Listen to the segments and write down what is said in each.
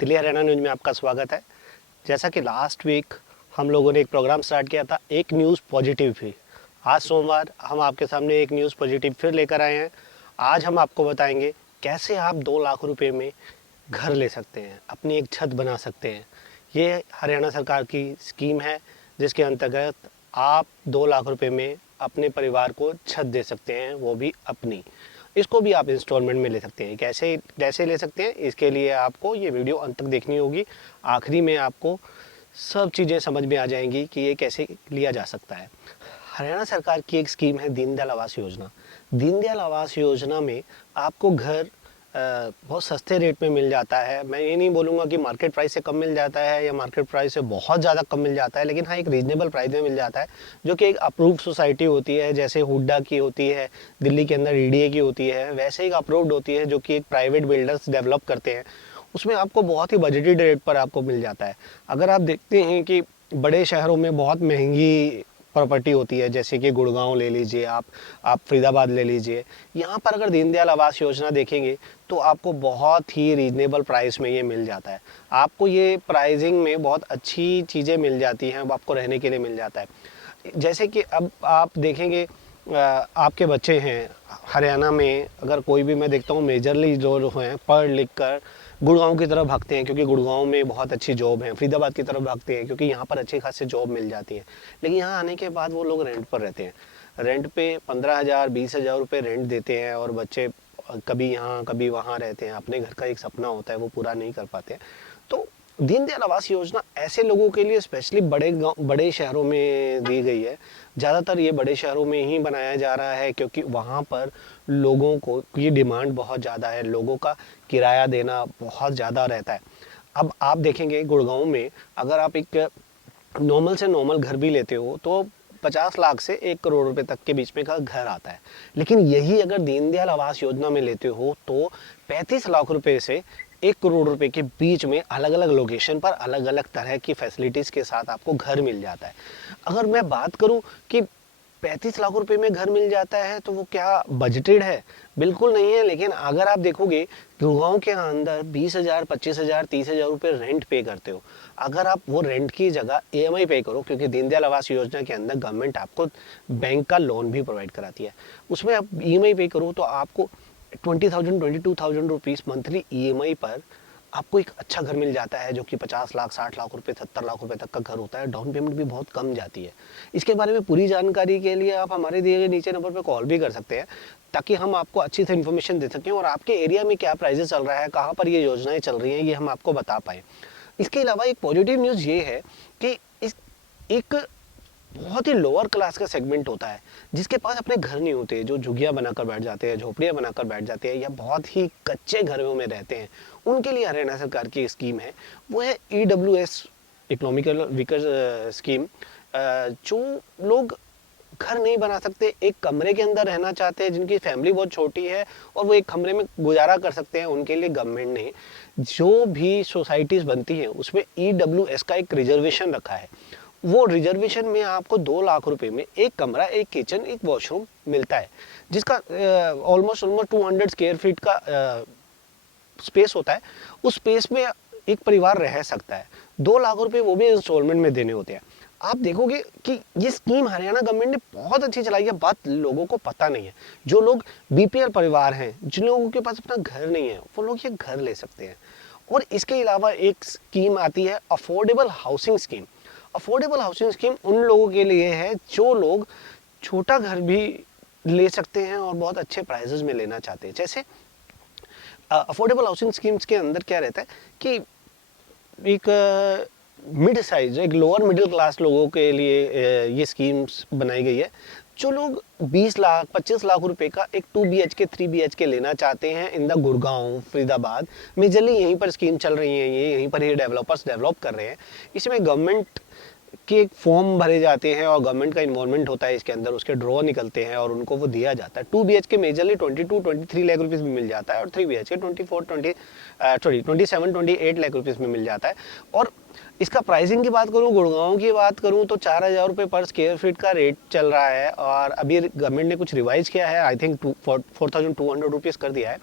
Delhi Haryana news में आपका स्वागत है। जैसा कि लास्ट वीक हम लोगों ने एक प्रोग्राम स्टार्ट किया था, एक न्यूज़ पॉजिटिव भी। आज सोमवार हम आपके सामने एक न्यूज़ पॉजिटिव फिर लेकर आए हैं। आज हम आपको बताएंगे कैसे आप 2 लाख रुपए में घर ले सकते हैं, अपनी एक छत बना सकते हैं। ये हरियाणा सरकार की स्कीम है जिसके अंतर्गत आप 2 लाख रुपए में अपने परिवार को छत दे सकते हैं, वो भी अपनी। इसको भी आप इंस्टॉलमेंट में ले सकते हैं। कैसे कैसे ले सकते हैं, इसके लिए आपको ये वीडियो अंत तक देखनी होगी। आखिरी में आपको सब चीज़ें समझ में आ जाएंगी कि ये कैसे लिया जा सकता है। हरियाणा सरकार की एक स्कीम है दीनदयाल आवास योजना। दीनदयाल आवास योजना में आपको घर बहुत सस्ते रेट में मिल जाता है। मैं ये नहीं बोलूँगा कि मार्केट प्राइस से कम मिल जाता है या मार्केट प्राइस से बहुत ज़्यादा कम मिल जाता है, लेकिन हाँ, एक रीजनेबल प्राइस में मिल जाता है, जो कि एक अप्रूव्ड सोसाइटी होती है। जैसे हुड्डा की होती है, दिल्ली के अंदर ईडीए की होती है, वैसे एक अप्रूव्ड होती है जो कि एक प्राइवेट बिल्डर्स डेवलप करते हैं। उसमें आपको बहुत ही बजटेड रेट पर आपको मिल जाता है। अगर आप देखते हैं कि बड़े शहरों में बहुत महंगी प्रॉपर्टी होती है, जैसे कि गुड़गांव ले लीजिए आप फरीदाबाद ले लीजिए, यहाँ पर अगर दीनदयाल आवास योजना देखेंगे तो आपको बहुत ही रीजनेबल प्राइस में ये मिल जाता है। आपको ये प्राइसिंग में बहुत अच्छी चीज़ें मिल जाती हैं, आपको रहने के लिए मिल जाता है। जैसे कि अब आप देखेंगे, आपके बच्चे हैं हरियाणा में, अगर कोई भी, मैं देखता हूँ मेजरली जो हैं पढ़ लिख कर गुड़गांव की तरफ भागते हैं, क्योंकि गुड़गांव में बहुत अच्छी जॉब है। फरीदाबाद की तरफ भागते हैं क्योंकि यहाँ पर अच्छी खासी जॉब मिल जाती है। लेकिन यहाँ आने के बाद वो लोग रेंट पर रहते हैं। रेंट पे 15,000 20,000 रुपये रेंट देते हैं और बच्चे कभी यहाँ कभी वहाँ रहते हैं। अपने घर का एक सपना होता है, वो पूरा नहीं कर पाते हैं। तो दीनदयाल आवास योजना ऐसे लोगों के लिए स्पेशली बड़े शहरों में दी गई है। ज़्यादातर ये बड़े शहरों में ही बनाया जा रहा है, क्योंकि वहाँ पर लोगों को ये डिमांड बहुत ज़्यादा है, लोगों का किराया देना बहुत ज़्यादा रहता है। अब आप देखेंगे गुड़गांव में अगर आप एक नॉर्मल से नॉर्मल घर भी लेते हो तो 50 लाख से 1 करोड़ रुपए तक के बीच में का घर आता है। लेकिन यही अगर दीनदयाल आवास योजना में लेते हो तो 35 लाख रुपए से 1 करोड़ रुपए के बीच में अलग अलग लोकेशन पर अलग अलग तरह की फैसिलिटीज़ के साथ आपको घर मिल जाता है। अगर मैं बात करूं कि 35 लाख रुपए में घर मिल जाता है तो वो क्या बजटेड है? बिल्कुल नहीं है। लेकिन अगर आप देखोगे गुड़गांव के अंदर 20,000 25,000 30,000 रुपये रेंट पे करते हो। अगर आप वो रेंट की जगह ईएमआई पे करो, क्योंकि दीनदयाल आवास योजना के अंदर गवर्नमेंट आपको बैंक का लोन भी प्रोवाइड कराती है, उसमें आप ईएमआई पे करो तो आपको 20,000 22,000 रुपीज़ मंथली ईएमआई पर आपको एक अच्छा घर मिल जाता है, जो कि 50 लाख 60 लाख रुपए 70 लाख रुपए तक का घर होता है। डाउन पेमेंट भी बहुत कम जाती है। इसके बारे में पूरी जानकारी के लिए आप हमारे दिए गए नीचे नंबर पर कॉल भी कर सकते हैं, ताकि हम आपको अच्छी से इन्फॉर्मेशन दे सकें और आपके एरिया में क्या प्राइजेस चल रहा है, कहाँ पर ये योजनाएं चल रही हैं, ये हम आपको बता पाएँ। इसके अलावा एक पॉजिटिव न्यूज़ ये है कि इस एक बहुत ही लोअर क्लास का सेगमेंट होता है जिसके पास अपने घर नहीं होते, जो झुग्गियाँ बनाकर बैठ जाते हैं, झोपड़ियाँ बनाकर बैठ जाते हैं, या बहुत ही कच्चे घरों में रहते हैं। उनके लिए हरियाणा सरकार की स्कीम है, वो है ईडब्ल्यूएस, इकोनॉमिकल वीकर स्कीम। जो लोग घर नहीं बना सकते, एक कमरे के अंदर रहना चाहते हैं, जिनकी फैमिली बहुत छोटी है और वो एक कमरे में गुजारा कर सकते हैं, उनके लिए गवर्नमेंट ने जो भी सोसाइटीज़ बनती हैं उसमें ईडब्ल्यूएस का एक रिजर्वेशन रखा है। वो रिजर्वेशन में आपको 2 लाख रुपए में एक कमरा, एक किचन, एक वॉशरूम मिलता है, जिसका ऑलमोस्ट 200 स्क्वायर फीट का स्पेस होता है। उस स्पेस में एक परिवार रह सकता है। 2 लाख रुपए वो भी इंस्टॉलमेंट में देने होते हैं। आप देखोगे कि ये स्कीम हरियाणा गवर्नमेंट ने बहुत अच्छी चलाई है, बात लोगों को पता नहीं है। जो लोग बीपीएल परिवार हैं, जिन लोगों के पास अपना घर नहीं है, वो लोग ये घर ले सकते हैं। और इसके अलावा एक स्कीम आती है affordable housing scheme. Affordable housing scheme उन लोगों के लिए है जो लोग छोटा घर भी ले सकते हैं और बहुत अच्छे प्राइजेस में लेना चाहते हैं। जैसे अफोर्डेबल हाउसिंग स्कीम्स के अंदर क्या रहता है कि एक मिड साइज, एक लोअर मिडिल क्लास लोगों के लिए ये स्कीम्स बनाई गई है। जो लोग 20 लाख 25 लाख रुपए का एक 2 BHK 3 BHK लेना चाहते हैं in the Gurgaon Faridabad, majorly यहीं पर स्कीम चल रही है, ये यहीं पर ये डेवलपर्स डेवलप कर रहे हैं। इसमें गवर्नमेंट के एक फॉर्म भरे जाते हैं और गवर्नमेंट का इन्वॉल्वमेंट होता है इसके अंदर, उसके ड्रॉ निकलते हैं और उनको वो दिया जाता है। 2 BHK मेजरली 22-23 लाख रुपीज़ में मिल जाता है और 3 BHK 27 28 लाख रुपीज़ में मिल जाता है। और इसका प्राइसिंग की बात करूँ, गुड़गांव की बात करूँ तो 4,000 रुपये पर स्क्वायर फीट का रेट चल रहा है। और अभी गवर्नमेंट ने कुछ रिवाइज किया है, आई थिंक 4,200 रुपीज़ कर दिया है।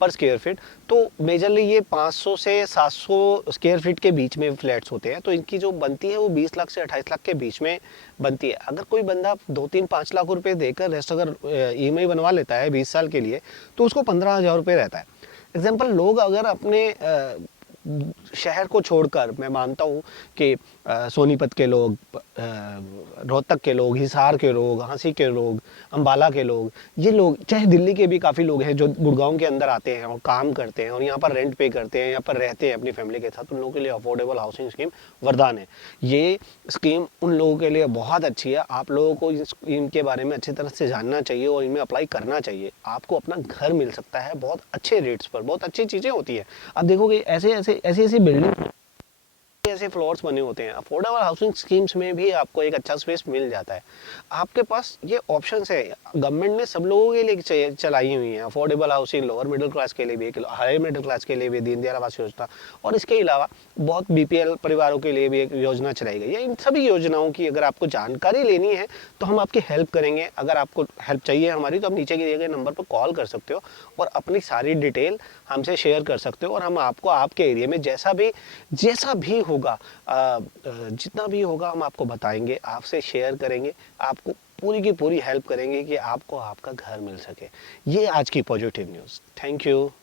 पर स्क्वायर फीट। तो मेजरली ये 500 से 700 स्क्वायर फीट के बीच में फ्लैट्स होते हैं, तो इनकी जो बनती है वो 20 लाख से 28 लाख के बीच में बनती है। अगर कोई बंदा 2-3-5 लाख रुपए देकर रेस्ट अगर ईएमआई बनवा लेता है 20 साल के लिए, तो उसको 15,000 रुपये रहता है। एग्जाम्पल, लोग अगर अपने शहर को छोड़कर, मैं मानता हूँ कि सोनीपत के लोग, रोहतक के लोग, हिसार के लोग, झांसी के लोग, अंबाला के लोग, ये लोग, चाहे दिल्ली के भी काफ़ी लोग हैं जो गुड़गांव के अंदर आते हैं और काम करते हैं और यहाँ पर रेंट पे करते हैं, यहाँ पर रहते हैं अपनी फैमिली के साथ, उन लोगों के लिए अफोर्डेबल हाउसिंग स्कीम वरदान है। ये स्कीम उन लोगों के लिए बहुत अच्छी है। आप लोगों को इस स्कीम के बारे में अच्छी तरह से जानना चाहिए और इनमें अप्लाई करना चाहिए। आपको अपना घर मिल सकता है बहुत अच्छे रेट्स पर, बहुत अच्छी चीज़ें होती हैं। आप देखोगे ऐसी बिल्डिंग, ऐसे फ्लोर्स बने होते हैं। अफोर्डेबल हाउसिंग स्कीम्स में भी आपको एक अच्छा स्पेस मिल जाता है। आपके पास ये ऑप्शंस है, गवर्नमेंट ने सब लोगों के लिए चलाई हुई है। Affordable housing lower middle class के लिए भी, हायर मिडिल क्लास के लिए भी दीनदयाल आवास योजना, और इसके अलावा बहुत बीपीएल परिवारों के लिए भी एक योजना चलाई गई है। इन सभी योजनाओं की अगर आपको जानकारी लेनी है तो हम आपकी हेल्प करेंगे। अगर आपको हेल्प चाहिए हमारी, तो आप नीचे दिए गए नंबर पर कॉल कर सकते हो और अपनी सारी डिटेल हमसे शेयर कर सकते हो, और हम आपको आपके एरिया में जैसा भी होगा, जितना भी होगा हम आपको बताएंगे, आपसे शेयर करेंगे, आपको पूरी की पूरी हेल्प करेंगे कि आपको आपका घर मिल सके। ये आज की पॉजिटिव न्यूज़। Thank you.